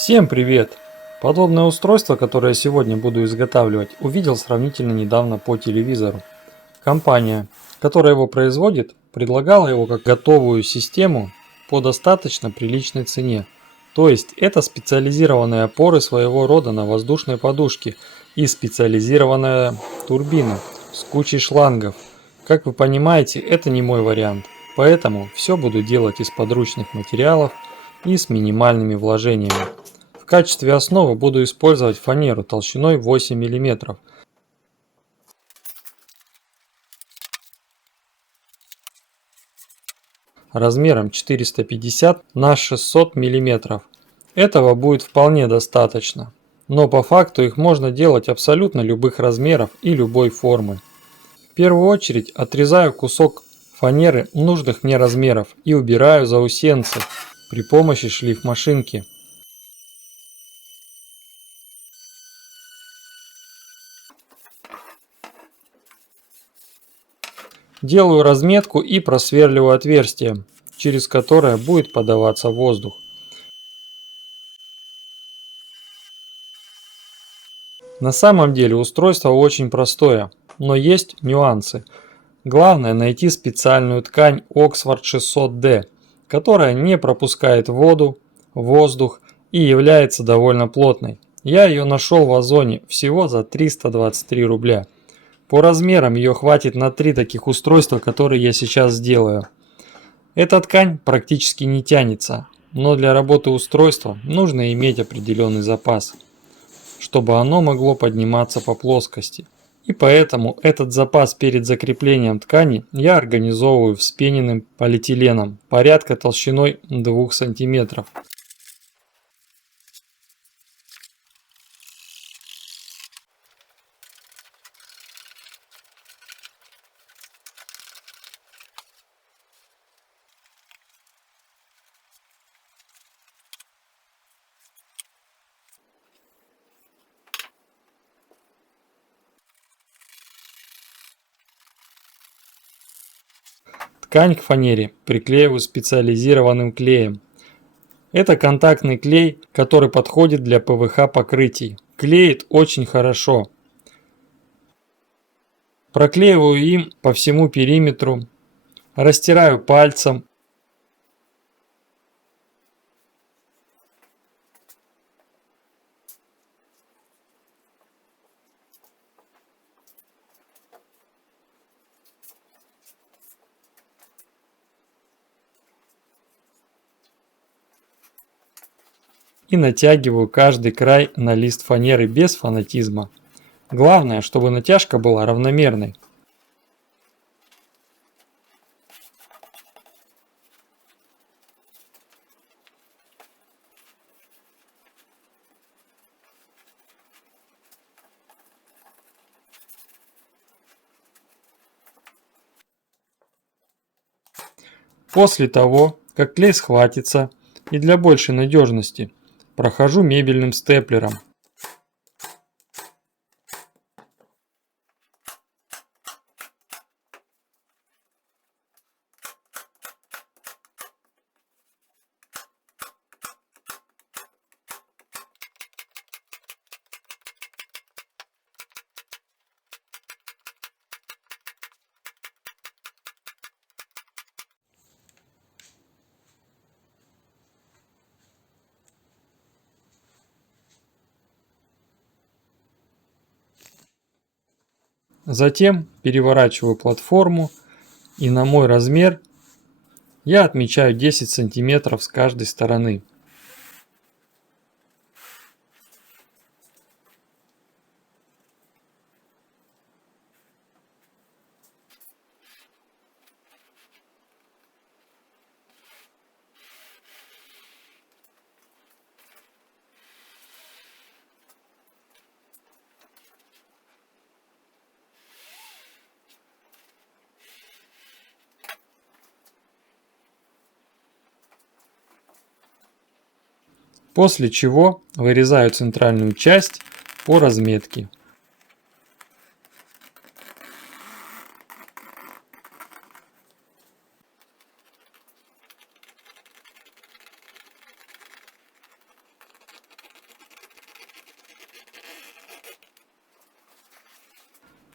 Всем привет! Подобное устройство, которое я сегодня буду изготавливать, увидел сравнительно недавно по телевизору. Компания, которая его производит, предлагала его как готовую систему по достаточно приличной цене. То есть это специализированные опоры своего рода на воздушной подушке и специализированная турбина с кучей шлангов. Как вы понимаете, это не мой вариант. Поэтому все буду делать из подручных материалов и с минимальными вложениями. В качестве основы буду использовать фанеру толщиной 8 мм, размером 450 на 600 мм. Этого будет вполне достаточно, но по факту их можно делать абсолютно любых размеров и любой формы. В первую очередь отрезаю кусок фанеры нужных мне размеров и убираю заусенцы при помощи шлифмашинки. Делаю разметку и просверливаю отверстие, через которое будет подаваться воздух. На самом деле устройство очень простое, но есть нюансы. Главное найти специальную ткань Oxford 600D, которая не пропускает воду, воздух и является довольно плотной. Я ее нашел в Озоне всего за 323 рубля. По размерам ее хватит на 3 таких устройства, которые я сейчас сделаю. Эта ткань практически не тянется, но для работы устройства нужно иметь определенный запас, чтобы оно могло подниматься по плоскости. И поэтому этот запас перед закреплением ткани я организовываю вспененным полиэтиленом порядка толщиной 2 см. Ткань к фанере приклеиваю специализированным клеем. Это контактный клей, который подходит для ПВХ покрытий. Клеит очень хорошо. Проклеиваю им по всему периметру, растираю пальцем. И натягиваю каждый край на лист фанеры без фанатизма. Главное, чтобы натяжка была равномерной. После того, как клей схватится, и для большей надежности, прохожу мебельным степлером. Затем переворачиваю платформу и на мой размер я отмечаю 10 сантиметров с каждой стороны. После чего вырезаю центральную часть по разметке.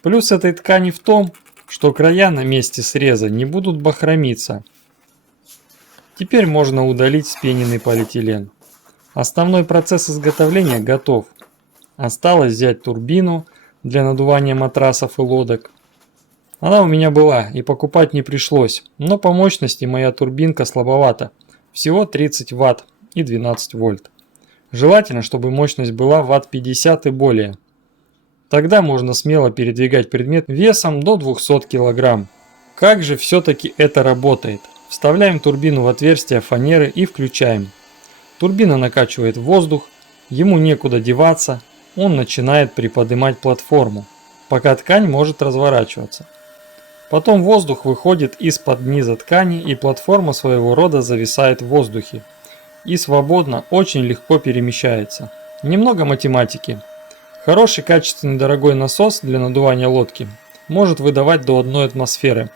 Плюс этой ткани в том, что края на месте среза не будут бахромиться. Теперь можно удалить вспененный полиэтилен. Основной процесс изготовления готов. Осталось взять турбину для надувания матрасов и лодок. Она у меня была и покупать не пришлось, но по мощности моя турбинка слабовата. Всего 30 Вт и 12 вольт. Желательно, чтобы мощность была Вт 50 и более. Тогда можно смело передвигать предмет весом до 200 кг. Как же все-таки это работает? Вставляем турбину в отверстие фанеры и включаем. Турбина накачивает воздух, ему некуда деваться, он начинает приподнимать платформу, пока ткань может разворачиваться. Потом воздух выходит из-под низа ткани, и платформа своего рода зависает в воздухе и свободно, очень легко перемещается. Немного математики. Хороший качественный дорогой насос для надувания лодки может выдавать до 1 атмосферы,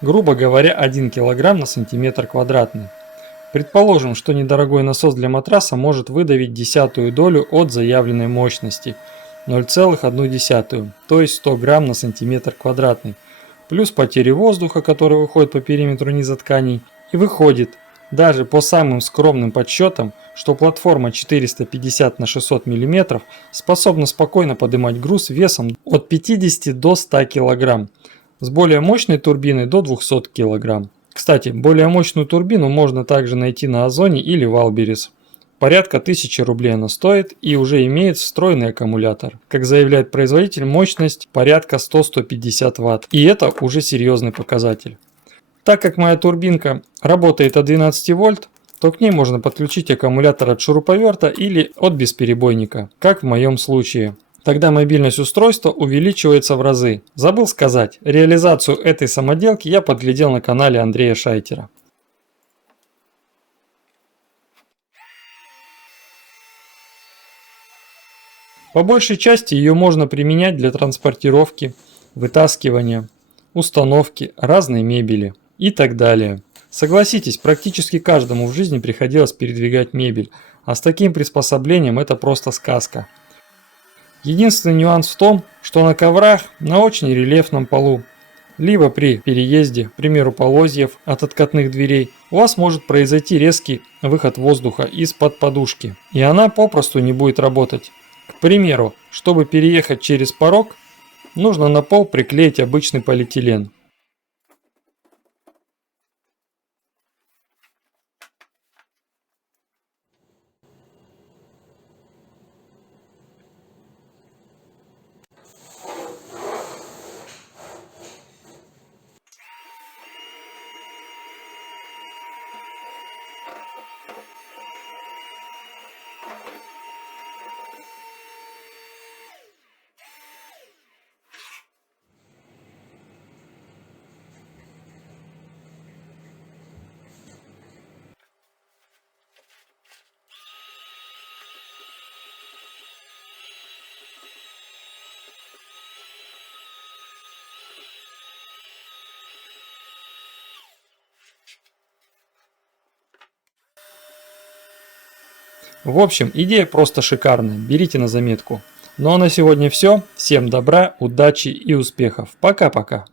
грубо говоря 1 кг на сантиметр квадратный. Предположим, что недорогой насос для матраса может выдавить десятую долю от заявленной мощности 0,1, то есть 100 грамм на сантиметр квадратный, плюс потери воздуха, который выходит по периметру низа тканей, и выходит, даже по самым скромным подсчетам, что платформа 450 на 600 мм способна спокойно поднимать груз весом от 50 до 100 кг, с более мощной турбиной до 200 кг. Кстати, более мощную турбину можно также найти на Озоне или Валберес. Порядка 1000 рублей она стоит и уже имеет встроенный аккумулятор. Как заявляет производитель, мощность порядка 100-150 Вт. И это уже серьезный показатель. Так как моя турбинка работает от 12 вольт, то к ней можно подключить аккумулятор от шуруповерта или от бесперебойника, как в моем случае. Тогда мобильность устройства увеличивается в разы. Забыл сказать, реализацию этой самоделки я подглядел на канале Андрея Шайтера. По большей части ее можно применять для транспортировки, вытаскивания, установки разной мебели и так далее. Согласитесь, практически каждому в жизни приходилось передвигать мебель, а с таким приспособлением это просто сказка. Единственный нюанс в том, что на коврах на очень рельефном полу, либо при переезде, к примеру, полозьев от откатных дверей, у вас может произойти резкий выход воздуха из-под подушки, и она попросту не будет работать. К примеру, чтобы переехать через порог, нужно на пол приклеить обычный полиэтилен. В общем, идея просто шикарная, берите на заметку. Ну а на сегодня все. Всем добра, удачи и успехов. Пока-пока.